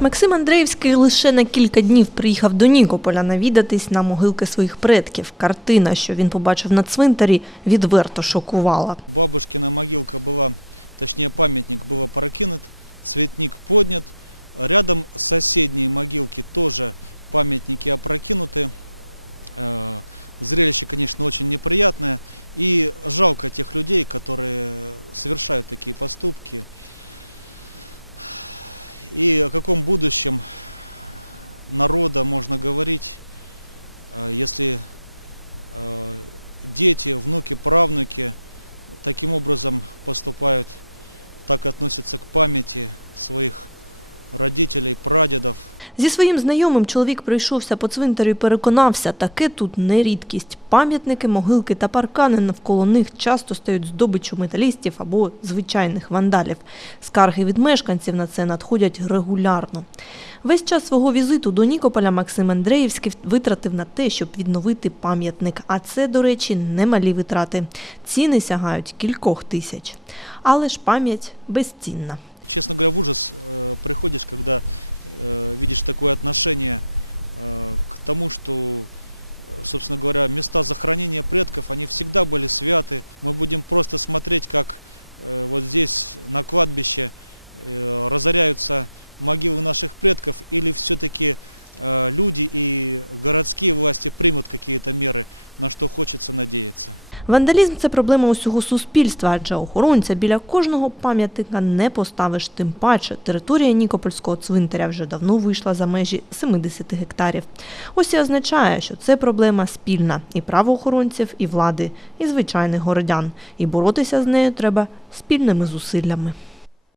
Максим Андреївський лише на кілька днів приїхав до Нікополя навідатись на могилки своїх предків. Картина, що він побачив на цвинтарі, відверто шокувала. Бабушкина могилка была, точнее памятник был опрокинут, цветник поднят. Рядом соседние могилки тоже памятники опрокинуты. Э, Зрелище, конечно, очень неприятное. И жалко тех людей, которые совершают такие поступки. И о каком будущем народа можно говорить, э, если э, дети, внуки, правнуки таким образом поступают, так относятся к памяти своих родителей, прадедов. Зі своїм знайомим чоловік пройшовся по цвинтарю і переконався, таке тут не рідкість. Пам'ятники, могилки та паркани навколо них часто стають здобиччю металістів або звичайних вандалів. Скарги від мешканців на це надходять регулярно. Весь час свого візиту до Нікополя Максим Андреївський витратив на те, щоб відновити пам'ятник. А це, до речі, немалі витрати. Ціни сягають кількох тисяч. Але ж пам'ять безцінна. Честно говоря, в ужас э, приходишь, когда э, видишь такое отношение э, к тому, что, э, собственно говоря, места захоронения предков, они всегда были святы. Мы будем просто смотреть, как э, вот здесь на кладбище э, разоряются могилы наших предков, или все-таки э, люди и городские власти примут какие-то меры, на что хочется надеяться. Вандалізм це проблема усього суспільства, адже охоронця біля кожного пам'ятника не поставиш. Тим паче територія Нікопольського цвинтаря вже давно вийшла за межі 70 гектарів. Ось і означає, що це проблема спільна і правоохоронців, і влади, і звичайних городян. І боротися з нею треба спільними зусиллями.